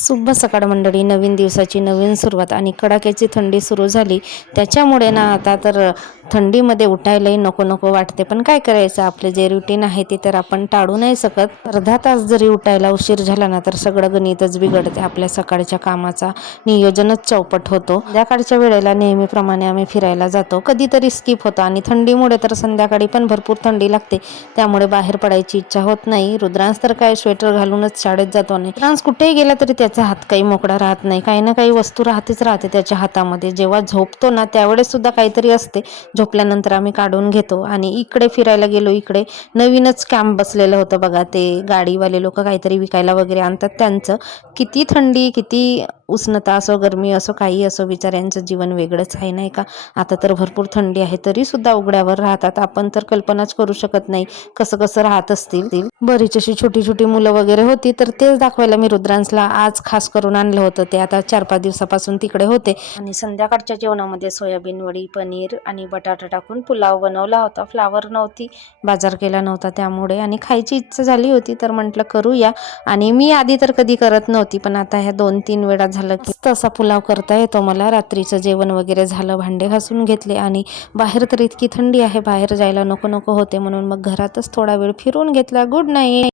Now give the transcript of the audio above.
शुभ सकाळ मंडळी. नवीन दिवसाची नवीन सुरुवात आणि कडाक्याची थंडी सुरू झाली. त्याच्यामुळे ना आता तर थंडीमध्ये उठायलाही नको नको वाटते. पण काय करायचं, आपले जे रुटीन आहे ते तर आपण टाळू नाही शकत. अर्धा तास जरी उठायला उशीर झाला ना तर सगळं गणितच बिघडते. आपल्या सकाळच्या कामाचा नियोजनच चौपट होतो. संध्याकाळच्या वेळेला नेहमीप्रमाणे आम्ही फिरायला जातो. कधीतरी स्किप होतं आणि थंडीमुळे तर संध्याकाळी पण भरपूर थंडी लागते. त्यामुळे बाहेर पडायची इच्छा होत नाही. रुद्रांश तर काय स्वेटर घालूनच शाळेत जातो. आणि रुद्रांश कुठेही गेला तरी त्याचा हात काही मोकळा राहत नाही. काही ना काही वस्तू राहतेच राहते त्याच्या हातामध्ये. जेव्हा झोपतो ना त्यावेळेस सुद्धा काहीतरी असते. झोपल्यानंतर आम्ही काढून घेतो. आणि इकडे फिरायला गेलो, इकडे नवीनच कॅम्प बसलेलं होतं बघा. ते गाडीवाले लोक काहीतरी विकायला वगैरे आणतात त्यांचं. किती थंडी, किती उष्णता असो, गरमी असो, काही असो, बिचाऱ्यांचं जीवन वेगळंच आहे नाही का. आता तर भरपूर थंडी आहे तरी सुद्धा उघड्यावर राहतात. आपण तर कल्पनाच करू शकत नाही कसं कसं राहत असतील. बरीच अशी छोटी छोटी मुलं वगैरे होती, तर तेच दाखवायला मी रुद्रांशला आज खास करून आणलं होतं. ते आता 4-5 दिवसापासून तिकडे होते. आणि संध्याकाळच्या जेवणामध्ये सोयाबीन वडी, पनीर आणि बटाटा टाकून पुलाव बनवला होता. फ्लावर नव्हती, बाजार केला नव्हता त्यामुळे, आणि खायची इच्छा झाली होती तर म्हटलं करूया. आणि मी आधी तर कधी करत नव्हती, पण आता ह्या 2-3 वेळा झालं की तसा पुलाव करता येतो मला. रात्रीचं जेवण वगैरे झालं, भांडे घासून घेतले, आणि बाहेर तर इतकी थंडी आहे, बाहेर जायला नको नको होते. म्हणून मग घरातच थोडा वेळ फिरून घेतला. Good night.